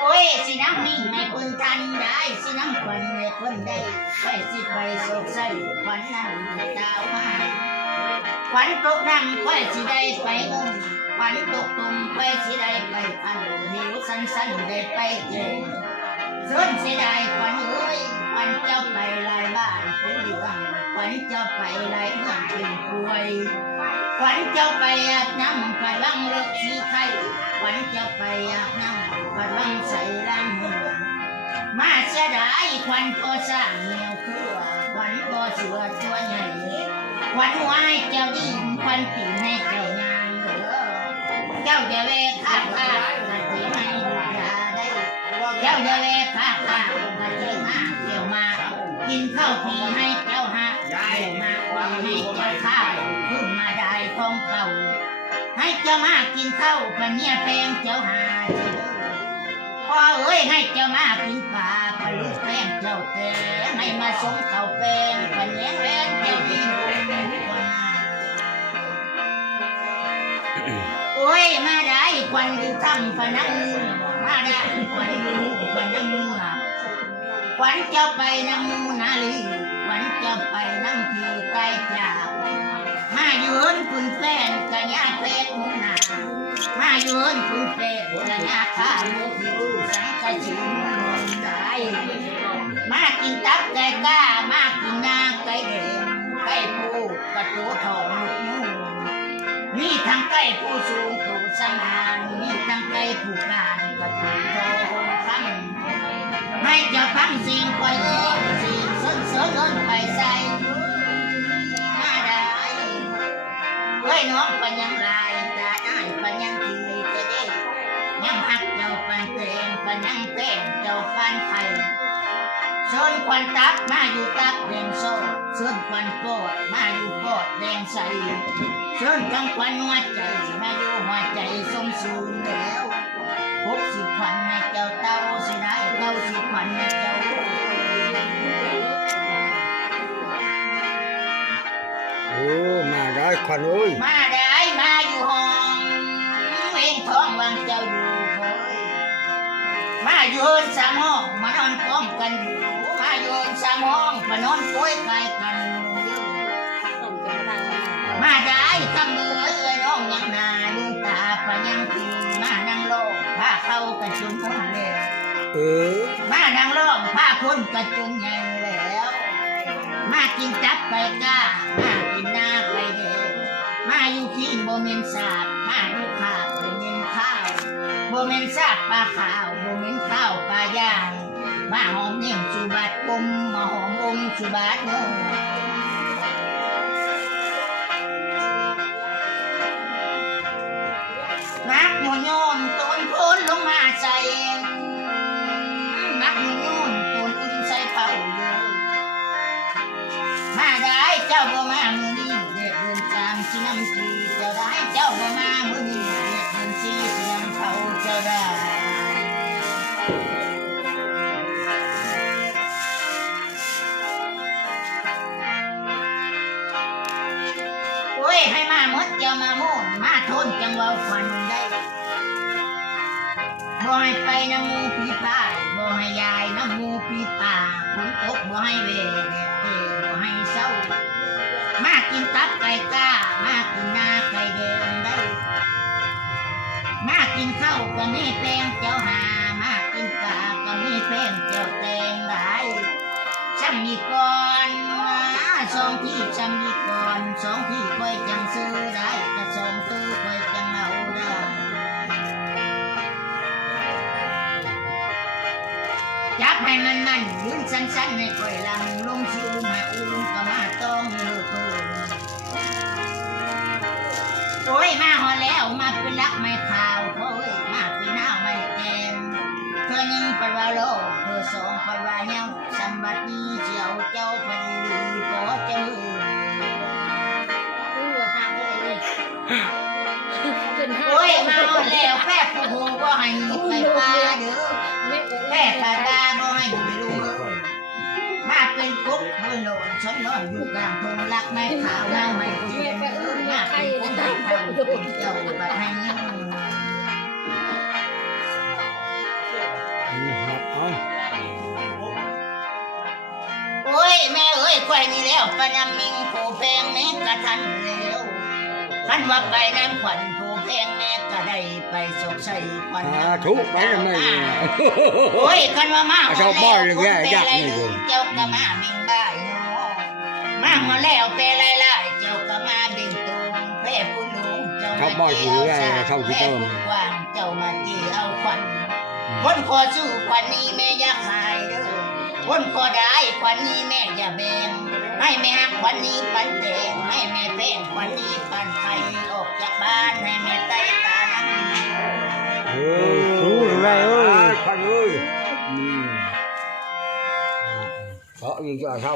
โอ้ยสิน้ำนิ่งในคนทันได้สิน้ำควันในคนได้ไปสิไปโศกใส่ควันนั่งดาวมาควันตกน้ำไปสิได้ไปงมควันตกตุ่มไปสิได้ไปพันหิวสั้นๆได้ไปเจอส่วนสิได้ควันเอ้ยควันเจ้าไปหลายบ้านเป็นเรื่องควันเจ้าไปหลายเมืองเป็นป่วยควันเจ้าไปอาบน้ำไปวังเลิกสีไข่ควันเจ้าไปอาบน้ำไปวังใส่ล้างมือมาเสียดายควันก็สร้างเหนียวคือควันก็เสือตัวใหญ่ควันหัวให้เจ้าดิ้นควันปีให้เจ้างานเจ้าจะเวข้าข้าก็จะไม่ยาได้เจ้าจะเวข้าข้าก็จะมาเกี่ยวมากินข้าวทีให้เจ้าหาเกี่ยวมาให้เจ้าข้าวขึ้นมาได้ของเก่าให้เจ้ามากินข้าวปัญญาแพงเจ้าหาพ่อเอ้ยให้เจ้ามากินปลาปลาลูกแป้งเจ้าแต่ให้มาสมข้าวแป้งปัญญาแรงเจ้าดีโอ้ยมาได้ควันอยู่ทำพนังมาได้ควันอยู่พนังควันเจ้าไปนั่งนาลีควันเจ้าไปนั่งที่ใต้จากมายืนคุณแฟนกันยาเป็ดมุนามายืนคุณแฟนกันยาข้าวมุกสังกะสีมุนได้มากินตับไก่ก้ามากินนาไก่เด่นไก่ปูกระตัวทองมุกมีทั้งไก่ผู้สูงผู้สมานมีทั้งไก่ผู้การกระตัวทองฟังให้เจ้าฟังสิ่งคอยเอ้ยสิ่งเสริญไปใส่มาได้เฮ้ยน้องปัญญังลายจะได้ปัญญังทีจะได้ยังหักเจ้าปันเพลงปัญญังเพลงเจ้าฟันไทยส่วนควันตับมาอยู่ตับแดงโซ่ส่วนควันโกดมาอยู่โกดแดงใสส่วนทั้งควันหัวใจมาอยู่หัวใจสมสูงแล้ว60 พันให้เจ้าเต้าสิได้90 พันให้เจ้าโอ้มาได้ควันเอ้ยมาได้มาอยู่ห้องเองท้องวางเจ้าอยู่คอยมาอยู่สามห้องมานอนพร้อมกันอยู่มาอยู่สามห้องมานอนป่วยใกล้กันอยู่มาได้คำเมื่อเอ้ยน้องยังนาลุงตาพยังทีมานั่งโลกพาเข้ากันจนพ้นแล้วมานั่งโลกพาพ้นกันจนใหญ่แล้วมากินจับไปก้ามากินนาไปเด็กมาอยู่ที่โมเมนสาบมาอยู่ข้าวโมเมนข้าวโมเมนสาบปลาขาวโมเมนข้าวปลาย่างมาหอมเนี่ยสุบัดอมมาหอมอมสุบัดเนาะนักโยนต้นพ้นลงมาใส่นักโยนต้นอุ่นใส่เป่ามาได้เจ้าบ่มามือนี้เด็กเดินตามสิน้ำจีเจ้าได้เจ้าบ่มามือนี้เด็กเดินสีสิน้ำเขาเจ้าได้โอ้ยให้มาหมดเจ้ามาโม่มาทนจังว่าฟันได้บ่ให้ไปน้ำมูปีป่าบ่ให้ยายน้ำมูปีป่าฝนตกบ่ให้เวบ่ให้เศร้ามากินตับไก่ก้ามากินนาไก่แดงได้มากินข้าวก็มีแป้งเจ้าหามากินปลาก็มีแป้งเจ้าแตงได้ซ้ำมีก่อนสองที่ซ้ำมีก่อนสองที่ค่อยจังซื้อได้แต่สองซื้อค่อยจังเอาได้จับให้มันยืนสั้นๆให้ค่อยลำลงชูมาอุ้มก็มาต้องเลือกคนโอ้ยมาหอแล้วมาเป็นรักไม่ข่าวโอ้ยมาเป็นหน้าไม่แกมเธอหนึ่งปัดว่าโลกเธอสองปัดว่าเย้าสมบัตินี้เจียวเจ้าพันดีขอเจ้าโอ้ยมาหอแล้วแพ้ผู้หูก็ให้ไปปลาเด้อแพ้ปลาดาก็ให้ดูลูกมาเป็นกุ๊กเมื่อโหลนฉันนอนอยู่กลางทุ่งรักไม่ขาวน้ำไม่เทียนมาเป็นกุ๊กทำเจ้าบัดให้ วยนี่แล้วปะนำมิงผู้เพลงแม่กระทันแล้วคันว่าไปน้ำขวัญผู้เพลงแม่ก็ได้ไปสกใส่ขวัญ ทุกไปแล้วไม่ โอ้ยคันว่ามา ชาวบ้านเลยแย่ยากนี่เลย เจ้าก็มาบิงบ่ายเนาะมาหมดแล้วเปไล่เจ้าก็มาบิงตูงแพ่ผู้ลุงเจ้ามาจีเอาสาแพ่ผู้กว้างเจ้ามาจีเอาขวัญคนขอสู้ขวัญนี้แม่อย่าขายเด้อคนขอได้ขวัญนี้แม่อย่าแบ่งให้แม่หักขวัญนี้ปันแดงให้แม่แป้งขวัญนี้ปันไทยออกจากบ้านให้แม่ไต่ตานั่ง รู้ไรเอ้ยควันเอ้ยเพราะยิ่งจะเข้า